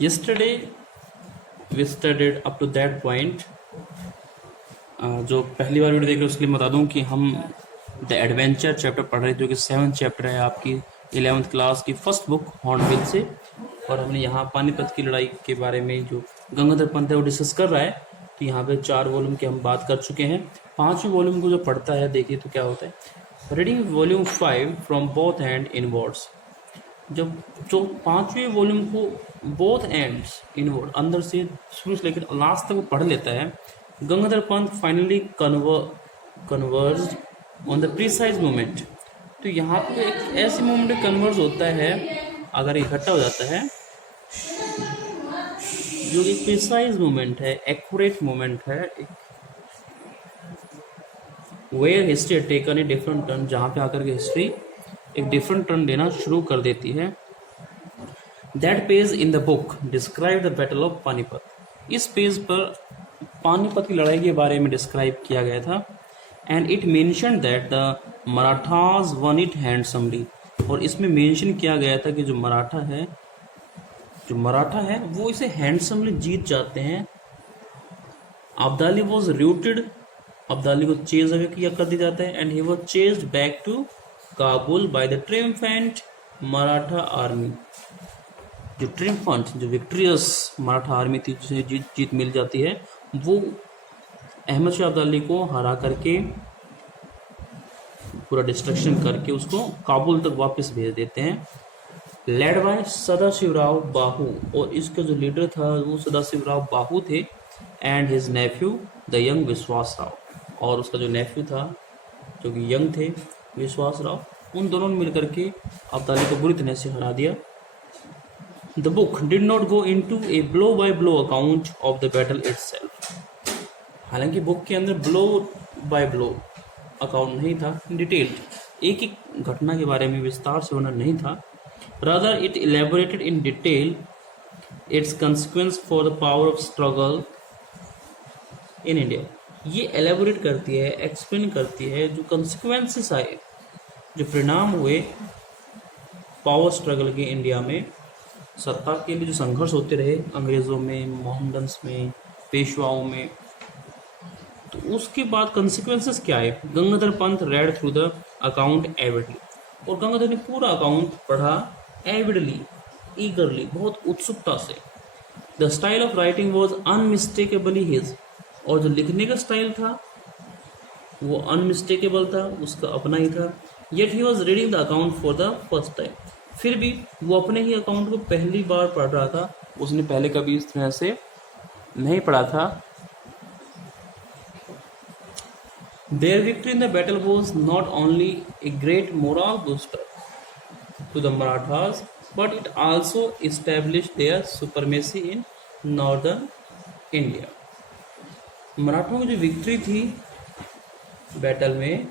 Yesterday we studied up to that point. जो पहली बार video देख रहे हो उसके लिए बता दूं कि हम द एडवेंचर चैप्टर पढ़ रहे थे, जो कि 7th चैप्टर है आपकी 11th क्लास की फर्स्ट बुक हॉर्नबिल से। और हमने यहाँ पानीपत की लड़ाई के बारे में जो गंगाधर पंत है वो डिस्कस कर रहा है। तो यहाँ पे 4 वॉल्यूम की हम बात कर चुके हैं। 5वें वॉल्यूम को जो पढ़ता है देखिए तो क्या होता है। Reading volume 5 from both hand inwards. जब जो 5वें वॉल्यूम को बोथ एंड्स इनवर्ड अंदर से शुरू से लेकर लास्ट तक वो पढ़ लेता है, Gangadhar Pant finally converge on the precise moment. तो यहाँ पे एक ऐसे मोमेंट कन्वर्ज होता है अगर इकट्ठा हो जाता है जो एक प्रिसाइज मोमेंट है, एक्यूरेट मोमेंट है, where history taken a different turn, जहाँ पे आकर के हिस्ट्री एक डिफरेंट टर्न देना शुरू कर देती है। That page in the book describe the battle of Panipat. इस पेज पर पानीपत की लड़ाई के बारे में डिस्क्राइब किया गया था। And it mention that the Marathas one it handsomely. और इसमें मेंशन किया गया था कि जो मराठा है वो इसे हैंडसमली जीत जाते हैं। अब्दाली वॉज रूटेड, अब्दाली को चेज अवे किया कर दिया जाता है। And he was chased back to Kabul by the triumphant Maratha army. जो ट्रिम्फेंट, जो विक्ट्रियस मराठा आर्मी थी जिसे जीत मिल जाती है, वो अहमद शाह अब्दाली को हरा करके पूरा डिस्ट्रक्शन करके उसको काबुल तक वापस भेज देते हैं। लेड बाय सदाशिवराव बाहू, और इसका जो लीडर था वो सदाशिवराव बाहू थे। And his Neiphiu the young विश्वास राव, और उसका जो नेफ्यू था जो कि यंग थे विश्वास राव, उन दोनों ने मिलकर के अब्दाली को बुरी तरह से हरा दिया। The book did not go into a blow by blow account of the battle itself. हालांकि बुक के अंदर ब्लो बाय ब्लो अकाउंट नहीं था, डिटेल्ड एक एक घटना के बारे में विस्तार से वर्णन नहीं था। Rather it elaborated in detail it's consequence for the power of struggle in India. ये एलेबोरेट करती है, एक्सप्लेन करती है जो कंसिक्वेंसेस आए, जो परिणाम हुए पावर स्ट्रगल के इंडिया में, सत्ता के लिए जो संघर्ष होते रहे अंग्रेज़ों में, मोहनडंस में, पेशवाओं में। तो उसके बाद कंसिक्वेंसेस क्या है। Gangadhar Pant read through the account avidly, और गंगाधर ने पूरा अकाउंट पढ़ा एविडली, ईगरली, बहुत उत्सुकता से। The style of writing was unmistakably his, और जो लिखने का स्टाइल था वो अनमिस्टेकेबल था, उसका अपना ही था। Yet he was reading the account for the first time, फिर भी वो अपने ही अकाउंट को पहली बार पढ़ रहा था, उसने पहले कभी इस तरह से नहीं पढ़ा था। Their victory in the battle was not only a great moral booster to the Marathas, but it also established their supremacy in northern India. मराठों की जो विक्ट्री थी बैटल में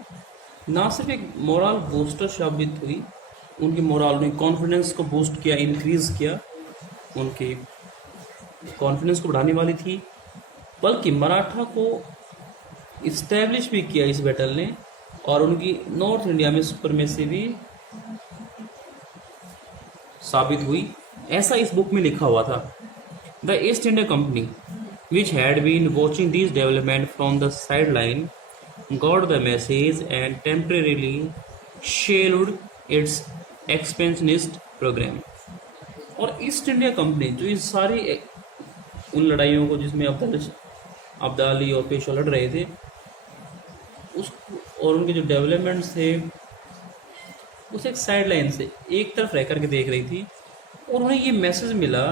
ना सिर्फ एक मोरल बूस्टर साबित हुई, उनकी मोरल ने कॉन्फिडेंस को बूस्ट किया, इंक्रीज किया, उनके कॉन्फिडेंस को बढ़ाने वाली थी, बल्कि मराठा को इस्टेब्लिश भी किया इस बैटल ने, और उनकी नॉर्थ इंडिया में सुपरमेसी भी साबित हुई। ऐसा इस बुक में लिखा हुआ था। The East India company which had been watching this development from the side line got the message and temporarily shelved its expansionist programme. और ईस्ट इंडिया कंपनी जो इस सारी उन लड़ाइयों को जिसमें अब्दाली और पेशवा लड़ रहे थे उस, और उनके जो डेवलपमेंट्स थे उस एक साइड लाइन से एक तरफ रह करके देख रही थी। और उन्हें ये मैसेज मिला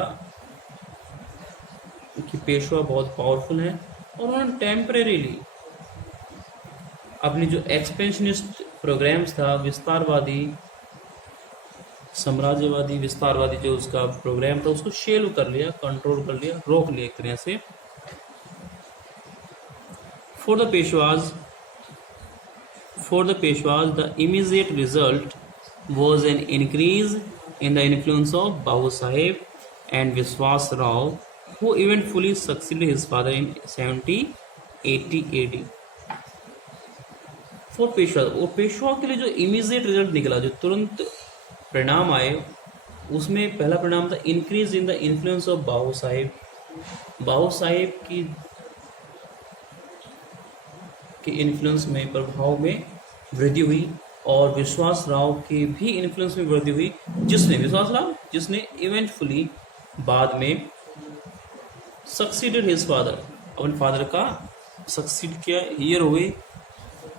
कि पेशवा बहुत पावरफुल है, और उन्होंने टेम्परेरीली अपनी जो एक्सपेंशनिस्ट प्रोग्राम्स था, विस्तारवादी, साम्राज्यवादी, विस्तारवादी जो उसका प्रोग्राम था, उसको शेल कर लिया, कंट्रोल कर लिया, रोक लिया एक तरह से। For the Peshwas, the immediate result was an increase in the influence of Babu Sahib and Vishwas Rao, who eventually succeeded his father in 70-80 AD. For Peshwa, और पेशवा के लिए जो इमीडिएट रिजल्ट निकला, जो तुरंत परिणाम आए, उसमें पहला परिणाम था increase in the influence of Bahu Sahib. Bahu Sahib के इन्फ्लुएंस में, प्रभाव में वृद्धि हुई, और विश्वास राव के भी इन्फ्लुएंस में वृद्धि हुई, जिसने इवेंटफुली बाद में सक्सीडेड हिज फादर, अपने फादर का सक्सीड किया, ईयर हुए,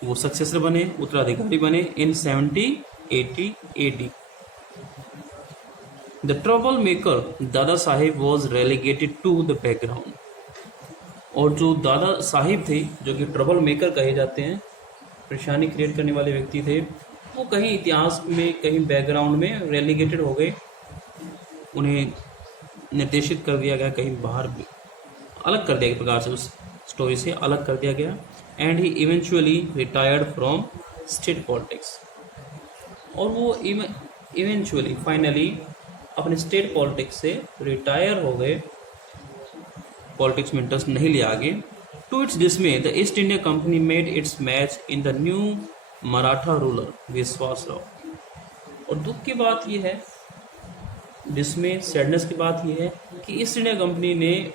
वो सक्सेसर बने, उत्तराधिकारी बने in 7080 AD। The trouble maker Dada Sahib was relegated to the background. और जो दादा साहिब थे, जो कि ट्रबल मेकर कहे जाते हैं, परेशानी क्रिएट करने वाले व्यक्ति थे, वो कहीं इतिहास में, कहीं बैकग्राउंड में रेलीगेटेड हो गए, उन्हें निर्देशित कर दिया गया, कहीं बाहर अलग कर दिया, एक प्रकार से उस स्टोरी से अलग कर दिया गया। And he eventually retired from state politics. और वो इवेंचुअली, फाइनली अपने स्टेट पॉलिटिक्स से रिटायर हो गए, पॉलिटिक्स में इंटरेस्ट नहीं लिया आगे। To its dismay the East India company made its match in the new Maratha ruler Vishwas Rao. और दुख की बात यह है, जिसमें सैडनेस की बात यह है कि ईस्ट इंडिया कंपनी ने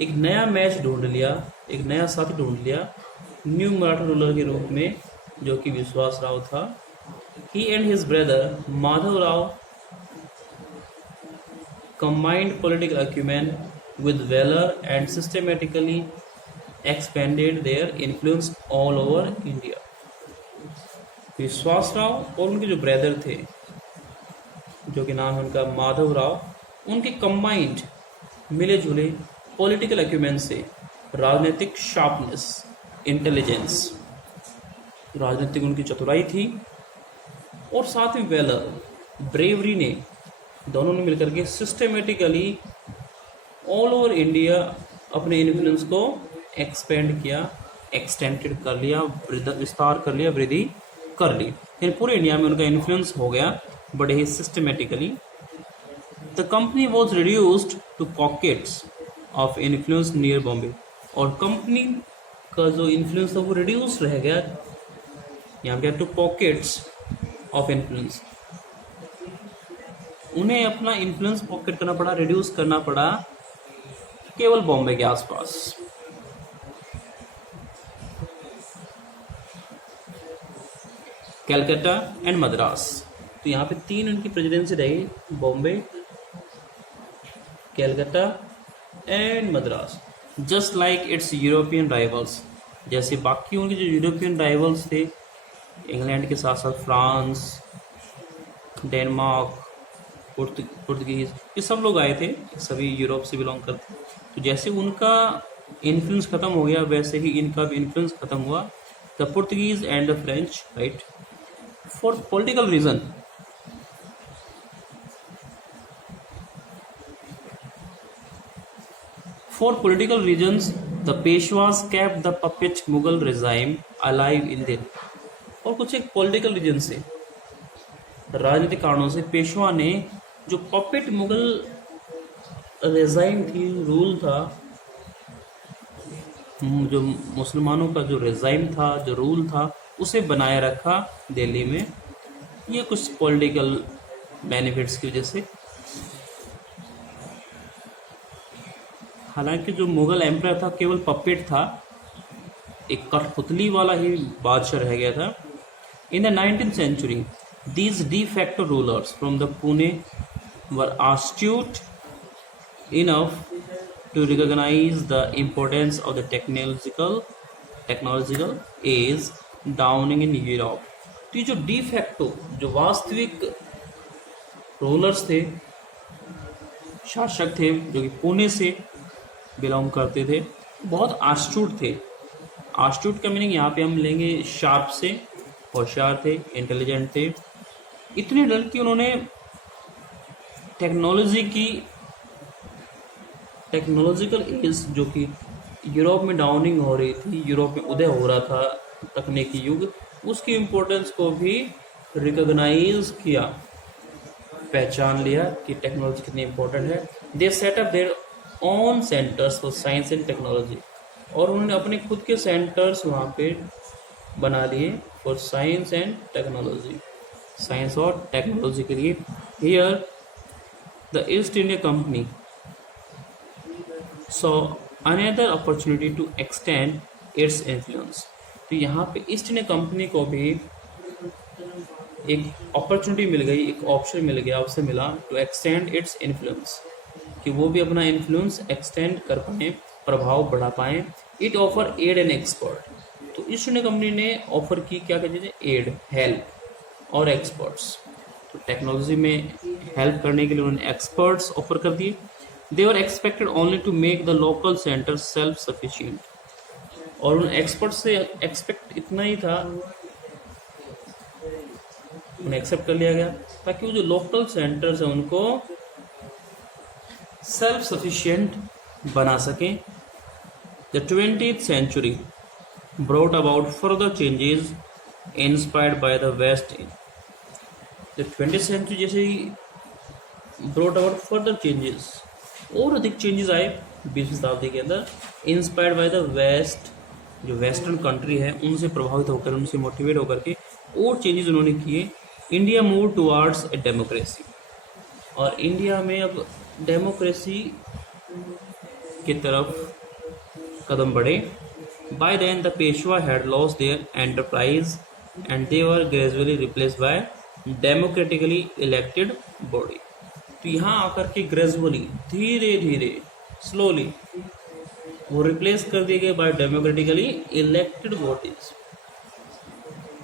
एक नया मैच ढूंढ लिया, एक नया साथी ढूंढ लिया न्यू मराठा रूलर के रूप में, जो कि विश्वास राव था। He and his brother Madhav Rao combined political acumen with valor and systematically expanded their influence all over India। विश्वास राव और उनके जो ब्रदर थे, जो कि नाम है उनका माधव राव, उनके कंबाइंड, मिले जुले पॉलिटिकल एक्यूमेन से, राजनीतिक शार्पनेस, इंटेलिजेंस, राजनीतिक उनकी चतुराई थी, और साथ में वेलर, ब्रेवरी ने, दोनों ने मिलकर के सिस्टेमेटिकली ऑल ओवर इंडिया अपने इन्फ्लुएंस को एक्सपेंड किया, एक्सटेंडेड कर लिया, विस्तार कर लिया, वृद्धि कर ली। फिर पूरे इंडिया में उनका इन्फ्लुएंस हो गया बड़े ही systematically. The company was reduced to pockets of influence near Bombay. और कंपनी का जो इन्फ्लुएंस था वो रिड्यूस रह गया, यहाँ पे टू पॉकेट्स ऑफ इन्फ्लुएंस। उन्हें अपना इन्फ्लुएंस पॉकेट करना पड़ा, रिड्यूस करना पड़ा केवल बॉम्बे के आसपास। कलकत्ता एंड मद्रास, तो यहाँ पे 3 उनकी प्रेसिडेंसी रही, Bombay, Calcutta and Madras. Just like it's European rivals, जैसे बाकी उनके जो यूरोपियन राइवल्स थे, इंग्लैंड के साथ साथ फ्रांस, डेनमार्क, पुर्तगीज, ये सब लोग आए थे, सभी यूरोप से बिलोंग करते। तो जैसे उनका इन्फ्लुएंस खत्म हो गया, वैसे ही इनका भी इन्फ्लुएंस खत्म हुआ। The Portuguese and the French, right, for political reason, the Peshwas kept the puppet Mughal regime alive in Delhi। और कुछ एक पॉलिटिकल रीजन से, राजनीतिक कारणों से, पेशवा ने जो पपेट मुगल रेजाइम थी, रूल था, जो मुसलमानों का जो रेजाइम था, जो रूल था, उसे बनाए रखा दिल्ली में। ये कुछ पॉलिटिकल बेनिफिट्स की वजह से। हालांकि जो मुगल एम्पायर था केवल पपेट था, एक कठपुतली वाला ही बादशाह रह गया था। In the 19th century, these de facto rulers from the Pune were astute enough to recognize the importance of the technological age dawning in Europe। तो ये जो de facto, जो वास्तविक रूलर्स थे, शासक थे, जो कि पुणे से बिलोंग करते थे, बहुत आस्टूट थे। आस्टूट का मीनिंग यहाँ पे हम लेंगे शार्प से, होशियार थे, इंटेलिजेंट थे, इतने डर कि उन्होंने टेक्नोलॉजिकल एज, जो कि यूरोप में डाउनिंग हो रही थी, यूरोप में उदय हो रहा था तकनीकी युग, उसकी इम्पोर्टेंस को भी रिकॉग्नाइज किया, पहचान लिया कि टेक्नोलॉजी कितनी इम्पोर्टेंट है। They set up their own centres for science and technology. और उन्होंने अपने खुद के सेंटर्स वहाँ पे बना लिए for science and technology, science और टेक्नोलॉजी के लिए Here, the East India Company saw another opportunity to extend its influence. तो यहाँ पे ईस्ट इंडिया कंपनी को भी एक अपॉर्चुनिटी मिल गई, एक ऑप्शन मिल गया, उससे मिला टू एक्सटेंड इट्स इन्फ्लुएंस, कि वो भी अपना इन्फ्लुएंस एक्सटेंड कर पाए, प्रभाव बढ़ा पाए. It offer aid and expert. तो ईस्ट इंडिया कंपनी ने ऑफर की क्या कहते हैं, एड, हेल्प और एक्सपर्ट्स. तो टेक्नोलॉजी में हेल्प करने के लिए उन्होंने एक्सपर्ट्स ऑफर कर दिए. They were expected only to make the local centre self sufficient. और उन एक्सपर्ट्स से एक्सपेक्ट इतना ही था, उन्हें एक्सेप्ट कर लिया गया ताकि वो जो लोकल सेंटर्स हैं उनको सेल्फ सफिशिएंट बना सकें. The 20th century brought about further changes inspired by the West. The 20th century जैसे ही brought about further changes, और अधिक चेंजेस आए 20वीं शताब्दी के अंदर, इंस्पायर्ड बाय द वेस्ट, जो वेस्टर्न कंट्री है उनसे प्रभावित होकर, उनसे मोटिवेट होकर के और चेंजेस उन्होंने किए. India move towards a democracy. और इंडिया में अब डेमोक्रेसी की तरफ कदम बढ़े. By then the Peshwa had lost their enterprise and they were gradually replaced by democratically elected body. तो यहाँ आकर के ग्रेजुअली, धीरे धीरे, स्लोली वो रिप्लेस कर दिए गए बाय डेमोक्रेटिकली इलेक्टेड बॉडीज.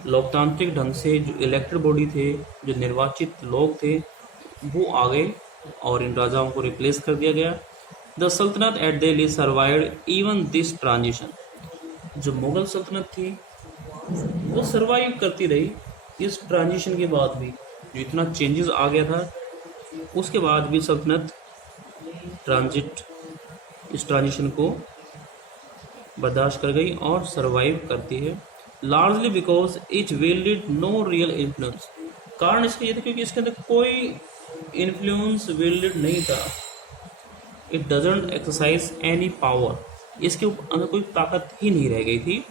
लोकतांत्रिक ढंग से जो इलेक्टेड बॉडी थे, जो निर्वाचित लोग थे, वो आ गए और इन राजाओं को रिप्लेस कर दिया गया. The saltanat at Delhi survived even this transition. जो मुगल सल्तनत थी वो सर्वाइव करती रही इस ट्रांजिशन के बाद भी. जो इतना चेंजेस आ गया था उसके बाद भी सल्तनत इस ट्रांजिशन को बर्दाश्त कर गई और सरवाइव करती है. Largely because it wielded no real influence. कारण इसका ये था क्योंकि इसके अंदर कोई इन्फ्लुएंस विल्डेड नहीं था. It doesn't exercise any power. इसके अंदर कोई ताकत ही नहीं रह गई थी.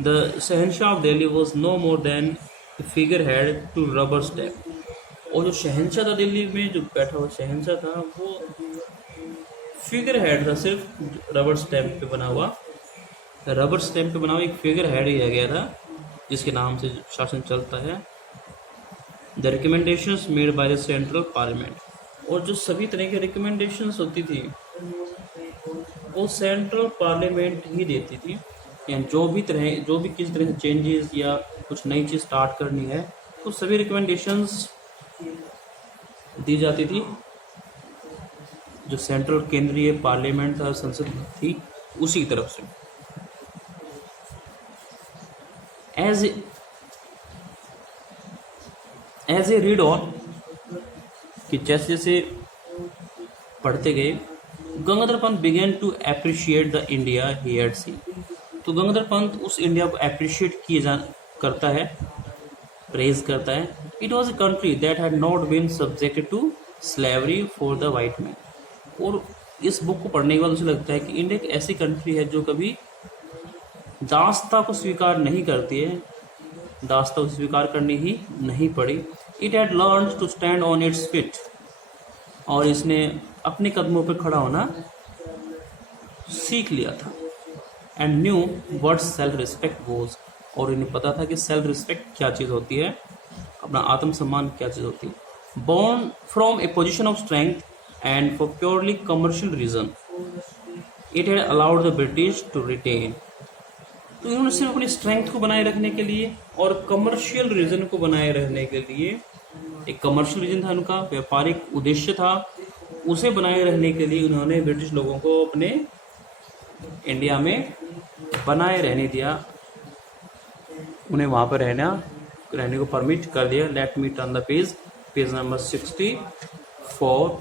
The Shahenshah of Delhi was no more than figure head to rubber stamp. और जो शहनशाह था दिल्ली में, जो बैठा हुआ शहनशाह था, वो फिगर हेड था, सिर्फ रबर स्टैम्प पे बना हुआ एक फिगर हेड ही रह गया था जिसके नाम से शासन चलता है. The recommendations made by the central parliament. और जो सभी तरह की रिकमेंडेशंस होती थी वो सेंट्रल पार्लियामेंट ही देती थी. यानी जो भी किसी तरह से चेंजेस या कुछ नई चीज़ स्टार्ट करनी है तो सभी रिकमेंडेशंस दी जाती थी. जो सेंट्रल केंद्रीय पार्लियामेंट था, संसद थी, उसी की तरफ से. एज ए रीड ऑन, कि जैसे जैसे पढ़ते गए, Gangadhar Pant began to appreciate the India he had seen. तो गंगाधर पंत उस इंडिया को अप्रिशिएट करता है, प्रेज करता है. It was a country that had not been subjected to slavery for the white man. और इस बुक को पढ़ने के बाद उसे लगता है कि इंडिया एक ऐसी कंट्री है जो कभी दासता को स्वीकार नहीं करती है, दासता को स्वीकार करनी ही नहीं पड़ी. It had learn to stand on its feet. और इसने अपने कदमों पर खड़ा होना सीख लिया था. And knew what self respect was. और इन्हें पता था कि सेल्फ रिस्पेक्ट क्या चीज़ होती है, अपना आत्मसम्मान क्या चीज़ होती है. Born from a position of strength and for purely commercial reason it had allowed the British to retain. तो इन्होंने सिर्फ अपनी स्ट्रेंथ को बनाए रखने के लिए और कमर्शियल रीजन को बनाए रखने के लिए, एक कमर्शियल रीजन था उनका, व्यापारिक उद्देश्य था, उसे बनाए रहने के लिए उन्होंने ब्रिटिश लोगों को अपने इंडिया में बनाए रहने दिया, उन्हें वहाँ पर रहने को परमिट कर दिया. Let me turn the page number 64.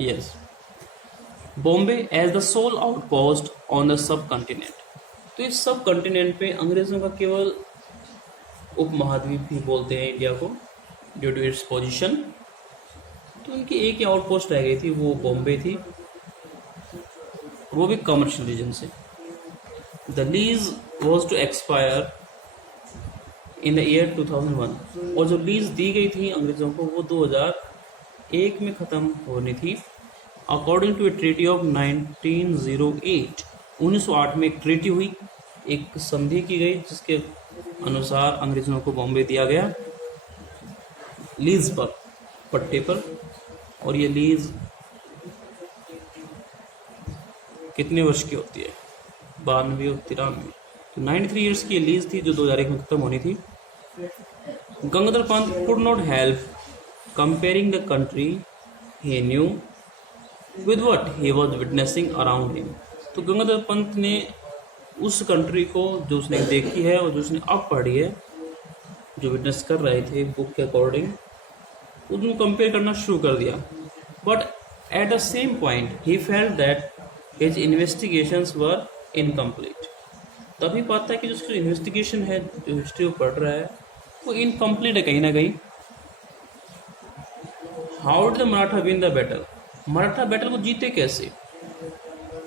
Yes, Bombay as the sole outpost on the sub continent. तो इस सब कंटिनेंट पे अंग्रेजों का केवल उपमहाद्वीप ही बोलते हैं इंडिया को, ड्यू टू इट्स पोजीशन. तो उनकी एक ही आउटपोस्ट रह गई थी, वो बॉम्बे थी. वो भी कमर्शियल रीजन से। The lease was to expire in the year 2001, और जो लीज दी गई थी अंग्रेजों को वो 2001 में ख़त्म होनी थी। According to a treaty of 1908, 1908 में एक ट्रीटी हुई, एक संधि की गई जिसके अनुसार अंग्रेजों को बॉम्बे दिया गया लीज पर, पट्टे पर। और ये लीज कितने वर्ष की होती है? 92 और 93। तो 93 ईयर्स की लीज थी जो 2001 में खत्म होनी थी। Gangadhar Pant could not help comparing the country he new with what he was witnessing around him. तो गंगाधर पंत ने उस कंट्री को जो उसने देखी है और जो उसने अब पढ़ी है, जो विटनेस कर रहे थे बुक के अकॉर्डिंग, उनको कंपेयर करना शुरू कर दिया। But at the same point he felt that his investigations were incomplete. तभी पाता है कि जो इन्वेस्टिगेशन है, जो हिस्ट्री पढ़ रहा है, वो इनकम्प्लीट है कहीं ना कहीं। How did the Maratha win the battle? Maratha battle को जीते कैसे?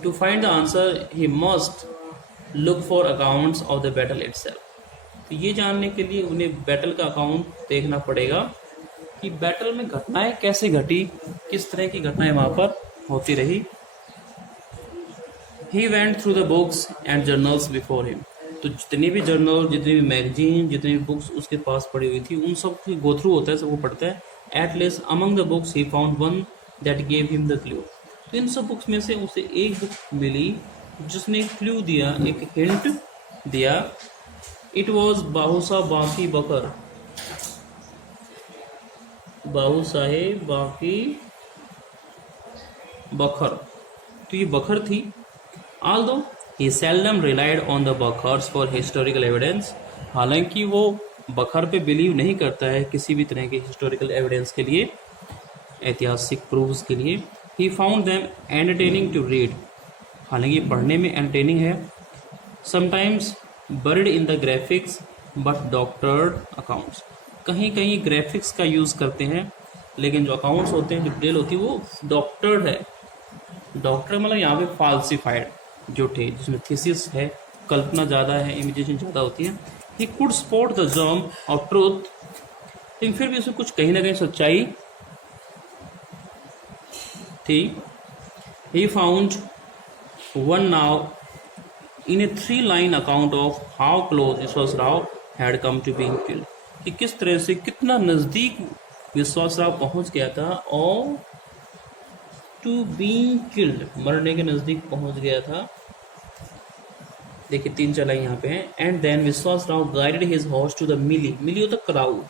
To find the answer he must look for accounts of the battle itself. तो ये जानने के लिए उन्हें बैटल का अकाउंट देखना पड़ेगा कि बैटल में घटनाएं कैसे घटी, किस तरह की घटनाएं वहां पर होती रही। He went through the books and journals before him. तो जितनी भी जर्नल, जितनी भी मैगजीन, जितनी भी बुक्स उसके पास पड़ी हुई थी, उन सब की गो थ्रू होता है, सब वो पढ़ता है। At least among the books he found one that gave him the clue. तो इन सब बुक्स में से उसे एक बुक मिली जिसने एक क्लू दिया, एक हिंट दिया। It was बाहू साहब बाकी बकर, बाहू साहेब बाकी बखर। तो ये बखर थी। Although he seldom relied on the Bakhars for historical evidence, हालांकि वो बखर पे बिलीव नहीं करता है किसी भी तरह के हिस्टोरिकल एविडेंस के लिए, ऐतिहासिक प्रूफ्स के लिए। He found them entertaining to read, हालांकि पढ़ने में एंटरटेनिंग है। Sometimes buried in the graphics but doctored accounts, कहीं कहीं ग्राफिक्स का यूज़ करते हैं, लेकिन जो अकाउंट्स होते हैं, जो डिटेल होती है, वो डॉक्टर्ड है। डॉक्टर मतलब यहाँ पे फाल्सिफाइड जो थे, जिसमें थीसिस है, कल्पना ज़्यादा है, इमेजिनेशन ज़्यादा होती है। He could spot the germ of truth, लेकिन फिर भी उसमें कुछ कहीं ना कहीं सच्चाई थी। He found one now in a 3 line account of how close Vishwas Rao had come to being killed, कि किस तरह से, कितना नज़दीक विश्वास राव पहुँच गया था और टू बीइंग किल्ड, मरने के नज़दीक पहुँच गया था। देखिए 3 चलाई यहाँ पे है। And then Vishwas Rao guided his horse to the melee, melee होता crowd,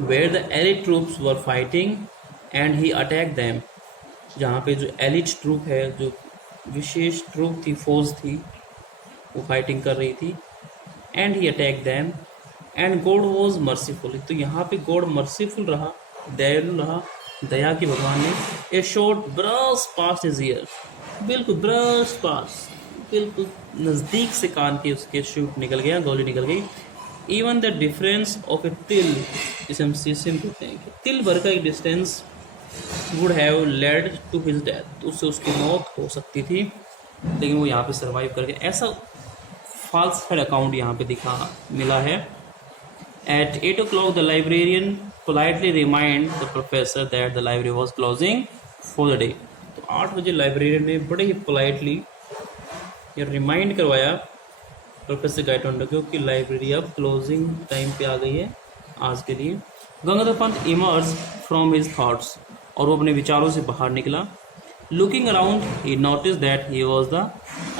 where the elite troops were fighting and he attack them, जहाँ पे जो एलिट ट्रूप है, जो विशेष ट्रूप थी, फौज थी, वो फाइटिंग कर रही थी। And he attack them and God was merciful, तो यहाँ पे गॉड मर्सीफुल रहा, दयालु रहा, दया की भगवान ने। ए शॉट ब्रश पास हिज ईयर, बिल्कुल ब्रश पास, बिल्कुल नज़दीक से कान के उसके शूट निकल गया, गोली निकल गई। इवन द डिफरेंस ऑफ ए तिल, जिसे हम सीसम कहते हैं, कि तिल भर का एक distance would have led to his death, तो उससे उसकी मौत हो सकती थी, लेकिन वो यहाँ पे सर्वाइव कर गया। ऐसा फाल्सिफाइड अकाउंट यहाँ पे दिखा मिला है। At 8 o'clock, the librarian politely reminded the professor that the library was closing for the day. तो 8 बजे लाइब्रेरियन ने बड़े ही पोलाइटली ये रिमाइंड करवाया प्रोफेसर गाइटोंडो को कि लाइब्रेरी अब क्लोजिंग टाइम पे आ गई है आज के लिए। Gangadhar Pant emerge from his thoughts, और वो अपने विचारों से बाहर निकला। Looking around he notice that he was the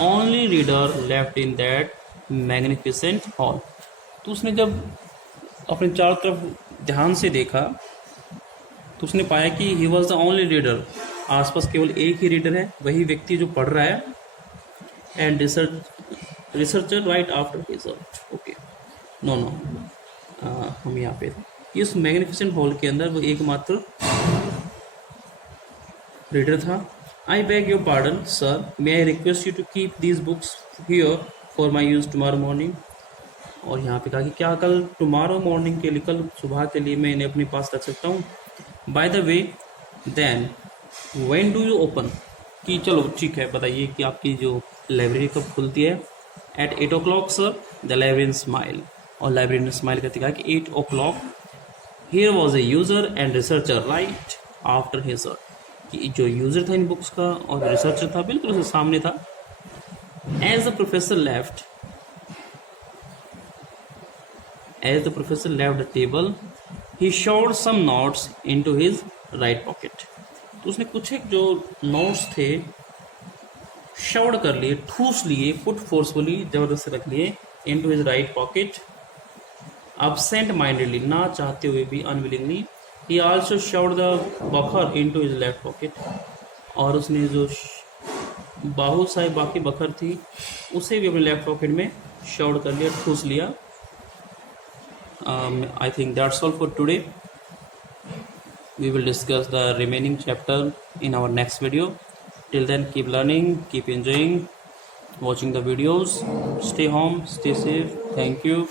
only reader left in that magnificent hall. तो उसने जब अपने चारों तरफ ध्यान से देखा तो उसने पाया कि he was the only reader, आसपास केवल एक ही रीडर है, वही व्यक्ति जो पढ़ रहा है। And researcher right after his okay no हम यहाँ पे इस मैग्निफिसेंट हॉल के अंदर वो एकमात्र रीडर था। I beg your pardon sir, may I request you to keep these books here for my use tomorrow morning. और यहाँ पे कहा कि क्या कल टुमारो मॉर्निंग के लिए, कल सुबह के लिए मैं इन्हें अपने पास रख सकता हूँ। By the way then when do you open, कि चलो ठीक है बताइए कि आपकी जो लाइब्रेरी कब खुलती है। At 8 o'clock sir, the librarian smile, और लाइब्रेरियन स्माइल करके कहा कि 8 o'clock here was a user and researcher right after his sir, कि जो यूजर था इन बुक्स का और रिसर्चर था बिल्कुल उसके सामने था। As the professor left, as the professor left the table he shoved some notes into his right pocket, तो उसने कुछ एक जो नोट्स थे शवड कर लिए, ठूस लिए, पुट फोर्सफुली जबरदस्ती रख लिए into his right pocket. absent mindedly, ना चाहते हुए भी, unwillingly, he also shoved the बखर into his left pocket, और उसने जो बाहु साहिब बाकी बखर थी उसे भी अपने लेफ्ट पॉकेट में शवड कर लिया, ठूस लिया। I think that's all for today. We will discuss the remaining chapter in our next video. Till then, keep learning, keep enjoying, watching the videos. Stay home, stay safe. Thank you.